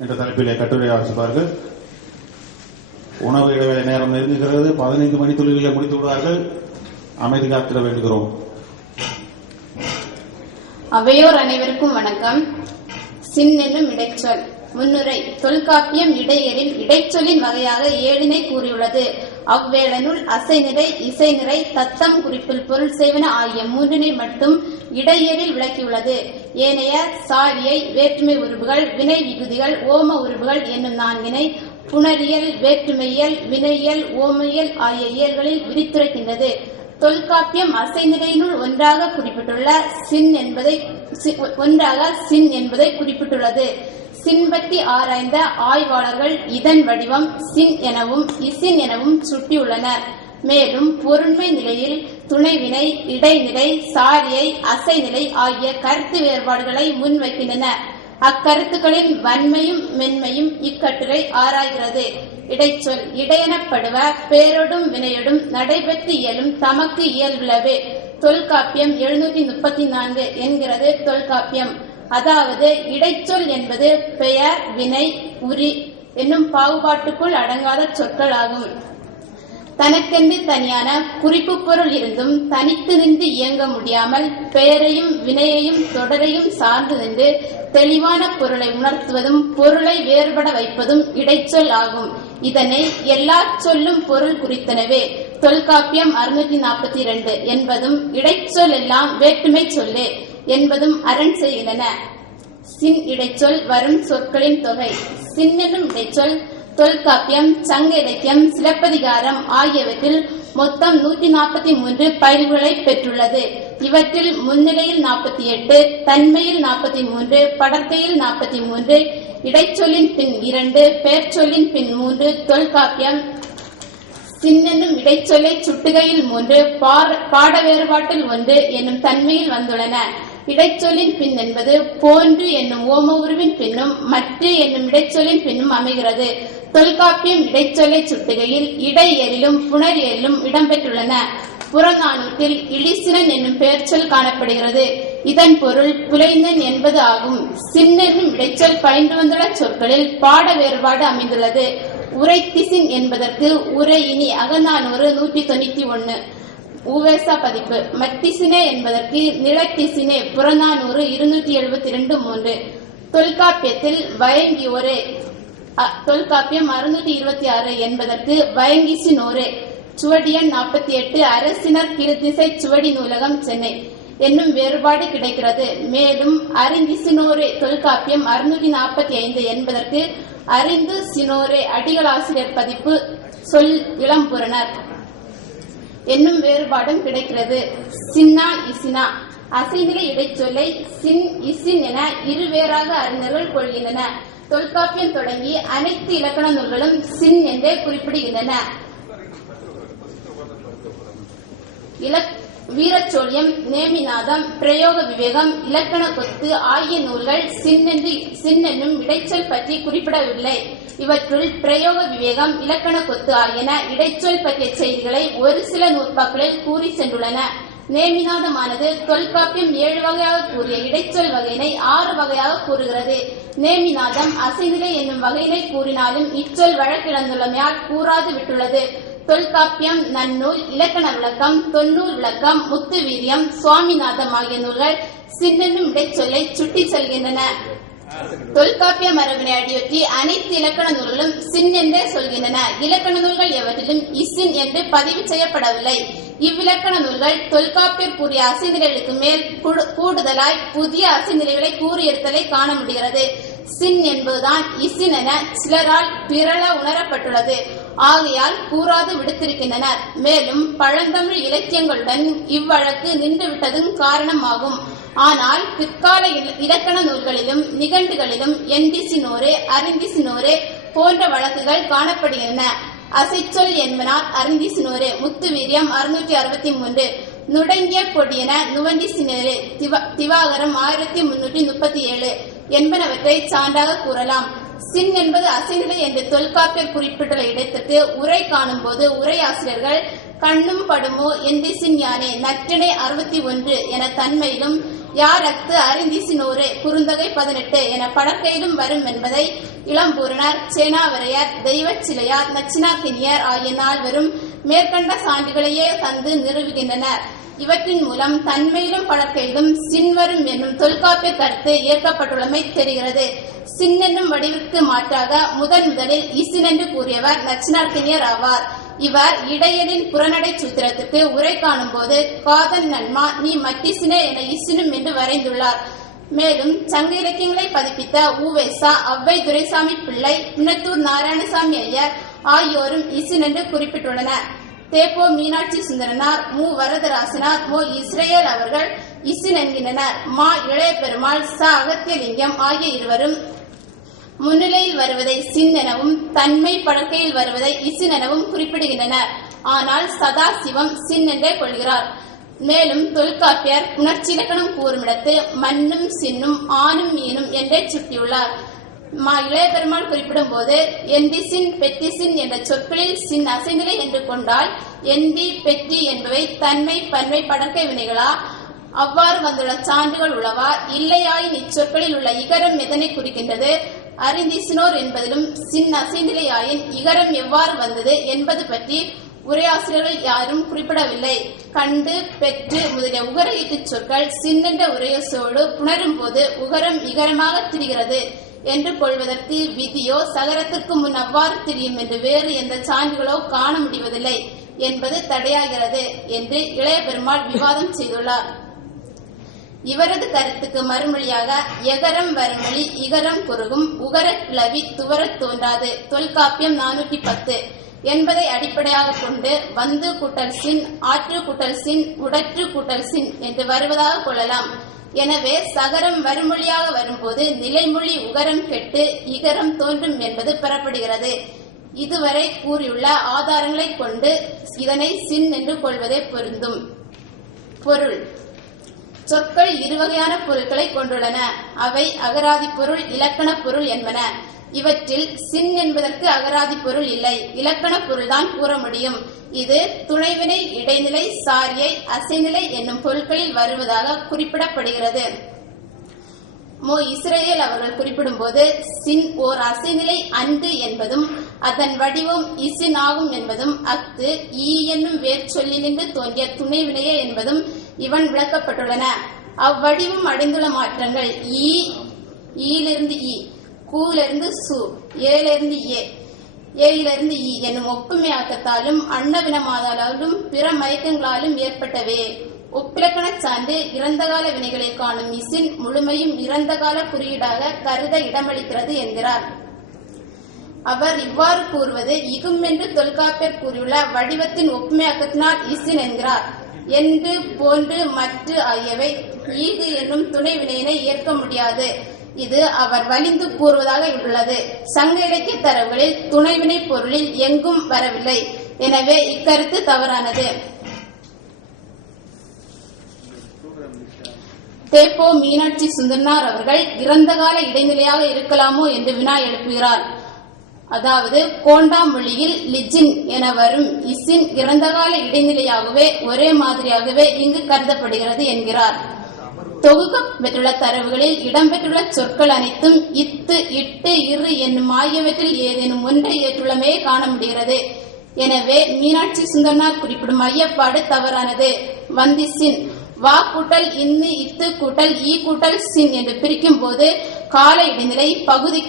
என்ற தலைப்பிலே கட்டுரை வாசிப்பார்கள். உணவு இடைவேளை நேரம் நெருங்குகிறது. 15 மணித்துளிகளை முடித்து விடுவார்கள். அமைதி காத்திட வேண்டுகிறோம். அவையோர் அனைவருக்கும் வணக்கம். சின் என்னும் இடைச்சொல். முன்னுரை. தொல்காப்பியம் இடையரில் இடைச்சொல்லின் வகையாக 7 கூறியுள்ளது. அவ்வேளனுள் அசைநிறை, இசைநிறை, தத்தம், குறிப்பில் பொருள் செய்வன ஆகிய 3 மட்டும் இடையரில் விளக்கியுள்ளது. ஏனைய சாரியை, வேற்றுமை உருபுகள், வினை விகுதிகள், ஓம உருபுகள் என்னும் 4 புணரியல், வேற்றுமையியல், வினையியல், ஓமையியல் ஆகிய இயல்களில் விரித்துரைக்கின்றது. தொல்காப்பியம் அசைநிலையினுள் ஒன்றாக சின் என்பதை குறிப்பிட்டுள்ளது. சின் பற்றி ஆராய்ந்த ஆய்வாளர்கள் இதன் வடிவம் சின் எனவும் இசின் எனவும் சுட்டியுள்ளனர். மேலும் பொருண்மை நிலையில் துணைவினை, இடைநிலை, சாரியை, அசைநிலை ஆகிய கருத்து வேறுபாடுகளை முன்வைக்கின்றன. அக்கருத்துக்களின் வன்மையும் மென்மையும் இக்கட்டுரை ஆராய்கிறது. இடைச்சொல். இடையெனப்படுவ பேரொடும் வினையொடும் நடைபெற்று இயலும் தமக்கு இயல்புலவே. தொல்காப்பியம் 734 என்கிறது தொல்காப்பியம். அதாவது இடைச்சொல் என்பது பெயர், வினை, உரி என்னும் பாகுபாட்டுக்குள் அடங்காத சொற்கள் ஆகும். தனக்கென்று தனியான குறிப்பு பொருள் இருந்தும் தனித்து நின்று இயங்க முடியாமல் பெயரையும் வினையையும் தொடரையும் சார்ந்து நின்று தெளிவான பொருளை உணர்த்துவதும் பொருளை வேறுபட வைப்பதும் இடைச்சொல் ஆகும். இதனை எல்லா சொல்லும் பொருள் குறித்தனவே. தொல்காப்பியம் 642 என்பதும் இடைச்சொல் எல்லாம் வேற்றுமை சொல்லே என்பதும் அரண் செய்கின்றன. சின் இடைச்சொல் வரும் சொற்களின் தொகை. சின் என்னும் இடைச்சொல் தொல்காப்பியம், சங்க இலக்கியம், சிலப்பதிகாரம் ஆகியவற்றில் மொத்தம் 143 பயில்களை பெற்றுள்ளது. இவற்றில் முன்னிலையில் 48, தன்மையில் 43, படர்க்கையில் 43, இடைச்சொல்லின் பின் 2, பெயர்ச்சொல்லின் பின் 3, தொல்காப்பியம் சின் என்னும் இடைச்சொல்லை சுட்டுகையில் 3, பாட வேறுபாட்டில் 1 என்னும் தன்மையில் வந்துள்ளன. இடைச்சொல்லின் பின் என்பது போன்று என்னும் ஓம உருவின் பின்னும் மற்ற என்னும் இடைச்சொல்லின் பின்னும் அமைகிறது. தொல்காப்பியம் இடைச்சொல்லை சுட்டுகையில் இடையெறிலும் புணரியலிலும் இடம்பெற்றுள்ளன. புறநானூற்றில் இழிசினன் என்னும் பெயர்ச்சொல் காணப்படுகிறது. இதன் பொருள் புலைந்தன் என்பது ஆகும். சின் என்னும் இடைச்சொல் பயின்று வந்துள்ள சொற்களில் பாட வேறுபாடு அமைந்துள்ளது. உரைத்திசின் என்பதற்கு உரையினி அகநானூறு 191 உவேசா பதிப்பு. மத்திசினே என்பதற்கு நிலத்திசினே புறநானூறு 272 3. தொல்காப்பியத்தில் வயங்கியோரே. தொல்காப்பியம் 626 என்பதற்கு வயங்கிசினோரே. சுவடியன் 48 அரசினர் கீழ்த்திசை சுவடி நூலகம் சென்னை என்னும் வேறுபாடு கிடைக்கிறது. மேலும் அறிந்திசினோரே தொல்காப்பியம் 645 என்பதற்கு அறிந்து சினோரே அடிகளாசிரியர் பதிப்பு சொல் இளம்புறனர் என்னும் வேறுபாடும் கிடைக்கிறது. சின்னா இசினா. அசைநிலை இடைச்சொல்லை சின் இசின் என இருவேறாக அறிஞர்கள் கொள்கின்றன. தொல்காப்பியம் தொடங்கி அனைத்து இலக்கண நூல்களும் சின் என்றே குறிப்பிடுகின்றன. வீரச்சோழியம், நேமிநாதம், பிரயோக விவேகம், இலக்கண கொத்து ஆகிய நூல்கள் சின் என்னும் இடைச்சொல் பற்றி குறிப்பிடவில்லை. இவற்றுள் பிரயோக விவேகம், இலக்கண கொத்து ஆகியன இடைச்சொல் பற்றிய செய்திகளை ஒரு சில நூற்பாக்களில் கூறி சென்றுள்ளன. நேமிநாதமானது தொல்காப்பியம் 7 வகையாக கூறிய இடைச்சொல் வகையினை 6 வகையாக கூறுகிறது. நேமிநாதம் அசைநிலை என்னும் வகையினை கூறினாலும் இச்சொல் வழக்கிழந்துள்ளமையால் கூறாது விட்டுள்ளது. தொல்காப்பியம், நன்னூல், இலக்கண விளக்கம், தொன்னூல் விளக்கம், முத்து வீரியம், சுவாமிநாதம் ஆகிய நூல்கள் சின் என்னும் இடைச்சொல்லை சுட்டி செல்கின்றன. தொல்காப்பிய மரபினை அடியொற்றி அனைத்து இலக்கண நூல்களும் சின் என்றே சொல்கின்றன. இலக்கண நூல்கள் எவற்றிலும் இசின் என்று பதிவு செய்யப்படவில்லை. இவ்விலக்கண நூல்கள் தொல்காப்பியர் கூறிய அசைநிலைகளுக்கு மேல் கூடுதலாய் புதிய அசைநிலைகளை கூறியிருத்தலை காண முடிகிறது. சின் என்பதுதான் இசின் என சிலரால் பிறழ உணரப்பட்டுள்ளது. ஆகையால் கூறாது விடுத்திருக்கின்றனர். மேலும் பழந்தமிழ் இலக்கியங்களுடன் இவ்வழக்கு நின்றுவிட்டதும் காரணமாகும். ஆனால் பிற்கால இலக்கண நூல்களிலும் நிகண்டுகளிலும் எண்டிசினோரே, அறிந்திசினோரே போன்ற வழக்குகள் காணப்படுகின்றன. அசைச்சொல் என்பனால் அறிந்திசினோரே. முத்து வீரியம் 663. நுடங்கிய கொடியன நுவண்டிசினோரே. திவாகரம் 1337 என்பனவற்றை சான்றாக கூறலாம். சின் என்பது அசைநிலை என்று தொல்காப்பியர் குறிப்பிட்டுள்ள இடத்திற்கு உரை காணும் போது உரையாசிரியர்கள் கண்ணும் படுமோ எண்டிசின் யானே நற்றிணை 61 என தன்மையிலும் யாரத்து அறிந்திசினோரு குறுந்தொகை 18 என படக்கையிலும் வரும் என்பதை இளம்பூரணர், சேனாவரையர், தெய்வச்சிலையார், நச்சினாக்கினியர் ஆகிய நால்வரும் மேற்கண்ட சான்றுகளையே தந்து நிறுவுகின்றனர். இவற்றின் மூலம் தன்மையிலும் படக்கையிலும் சின் வரும் என்னும் தொல்காப்பிய கருத்து ஏற்கப்பட்டுள்ளமை தெரிகிறது. சின் என்னும் வடிவிற்கு மாற்றாக முதலில் இசின் என்று கூறியவர் நச்சினார்க்கினியர் ஆவார். இவர் இடையலின் புறநடை சூத்திரத்திற்கு உரை காணும் போது காதன் நன்மா நீ மட்டிசினே என இசினும் என்று வரைந்துள்ளார். மேலும் சங்க இலக்கியங்களை பதிப்பித்த உ.வே.சா, அவ்வை துரைசாமி பிள்ளை, பின்னத்தூர் நாராயணசாமி ஐயர் ஆகியோரும் இசின் என்று குறிப்பிட்டுள்ளனர். தேப்போ மீனாட்சி சுந்தரனார், மு. வரதராசனார், மு. இஸ்ரேல் அவர்கள் இசின் என்கின்றனர். மா. இளைய பெருமாள், ச. அகத்தியலிங்கம் ஆகிய இருவரும் முன்னிலையில் வருவதை சின் எனவும் தன்மை படக்கையில் வருவதை இசின் எனவும் குறிப்பிடுகின்றனர். ஆனால் சதாசிவம் சின் என்றே கொள்கிறார். மேலும் தொல்காப்பியர் உணர்ச்சி இலக்கணம் கூறுமிடத்து மண்ணும் சின்னும் ஆணும் மீனும் என்றே சுட்டியுள்ளார். மா. இளைய பெருமாள் குறிப்பிடும் போது எந்திசின் பெத்திசின் என்ற சொற்களில் சின் அசைநிலை என்று கொண்டால் எந்தி பெத்தி என்பவை தன்மை பன்மை படற்கை வினைகளா? அவ்வாறு வந்துள்ள சான்றுகள் உள்ளவா? இல்லையாயின் இச்சொற்களில் உள்ள இகரம் எதனை குறிக்கின்றது? அறிந்திசினோர் என்பதிலும் சின் அசைநிலையாயின் இகரம் எவ்வாறு வந்தது என்பது பற்றி உரையாசிரியர்கள் யாரும் குறிப்பிடவில்லை. கண்டு, பெற்று முதலிய உகர ஈட்டுச் சொற்கள் சின் என்ற உரையோசோடு புணரும் போது உகரம் இகரமாக திரிகிறது என்று கொள்வதற்கு விதியோ சகரத்திற்கு முன் அவ்வாறு திரியும் என்று வேறு எந்த சான்றுகளோ காண முடிவதில்லை என்பது தடையாகிறது என்று இளைய பெருமாள் விவாதம் செய்துள்ளார். இவரது கருத்துக்கு மறுமொழியாக எகரம் வருமொழி இகரம் குறுகும் உகர கிளவி துவரத் தோன்றாது தொல்காப்பியம் 410 என்பதை அடிப்படையாக கொண்டு வந்து கூட்டல் சின், ஆற்று கூட்டல் சின், உடற்று கூட்டல் சின் என்று வருவதாக கொள்ளலாம். எனவே சகரம் வருமொழியாக வரும்போது நிலைமொழி உகரம் கெட்டு இகரம் தோன்றும் என்பது பெறப்படுகிறது. இதுவரை கூறியுள்ள ஆதாரங்களை கொண்டு இதனை சின் என்று கொள்வதே பொருந்தும். பொருள்: சொற்கள் இருவகையான பொருட்களை கொண்டுள்ளன. அவை அகராதி பொருள், இலக்கண பொருள் என்பன. இவற்றில் சின் என்பதற்கு அகராதி பொருள் இல்லை, இலக்கண பொருள்தான் கூற முடியும். இது துணைவினை, இடைநிலை, சாரியை, அசைநிலை என்னும் பொருட்களில் வருவதாக குறிப்பிடப்படுகிறது. மு. இஸ்ரேல் அவர்கள் குறிப்பிடும் போது சின் ஓர் அசைநிலை அன்று என்பதும் அதன் வடிவம் இசின் ஆகும் என்பதும் அஃது ஈ என்னும் வேர் சொல்லினின்று தோன்றிய துணைவினையே என்பதும் இவன் விளக்கப்பட்டுள்ளன. அவ்வடிவம் அடைந்துள்ள மாற்றங்கள் ஈ, ஈலிருந்து ஈ, கூலிருந்து சு, ஏலிருந்து ஏ, ஏயிலிருந்து ஈ என்னும் ஒப்புமையாக்கத்தாலும் அன்னவினமாதலாலும் பிற மயக்கங்களாலும் ஏற்பட்டவே. ஒப்பிலக்கண சான்று இறந்தகால வினைகளை காணும் இசின் முழுமையும் இறந்தகால குறியீடாக கருத இடமளிக்கிறது என்கிறார். அவர் இவ்வாறு கூறுவது இகும் என்று தொல்காப்பியர் கூறியுள்ள வடிவத்தின் ஒப்புமையாக்கத்தினால் இசின் என்கிறார். என்று, போன்று, மற்று ஆகியவை ஈகு என்னும் துணை வினையினை ஏற்க முடியாது. இது அவர் வலிந்து கூறுவதாக உள்ளது. சங்க இலக்கிய தரவுகளில் துணைவினை பொருளில் எங்கும் வரவில்லை. எனவே இக்கருத்து தவறானது. தேப்போ மீனாட்சி சுந்தரனார் அவர்கள் இறந்தகால இடைநிலையாக இருக்கலாமோ என்று வினா எழுப்புகிறார். அதாவது கோண்டா மொழியில் லிஜின் என வரும் இசின் இறந்தகால இடைநிலையாகவே ஒரே மாதிரியாகவே இங்கு கருதப்படுகிறது என்கிறார். தொகுக்கப்பெற்றுள்ள தரவுகளில் இடம்பெற்றுள்ள சொற்கள் அனைத்தும் இத்து, இட்டு, இரு என்னும் ஆகியவற்றில் ஏதேனும் ஒன்றை ஏற்றுள்ளமையே காண முடிகிறது. எனவே மீனாட்சி சுந்தரனார் குறிப்பிடும் ஐயப்பாடு தவறானது. வந்திசின் வா கூட்டல் இன்னு, இத்து கூட்டல் ஈ கூட்டல் சின் என்று பிரிக்கும் போது கால இடைநிலை பகுதி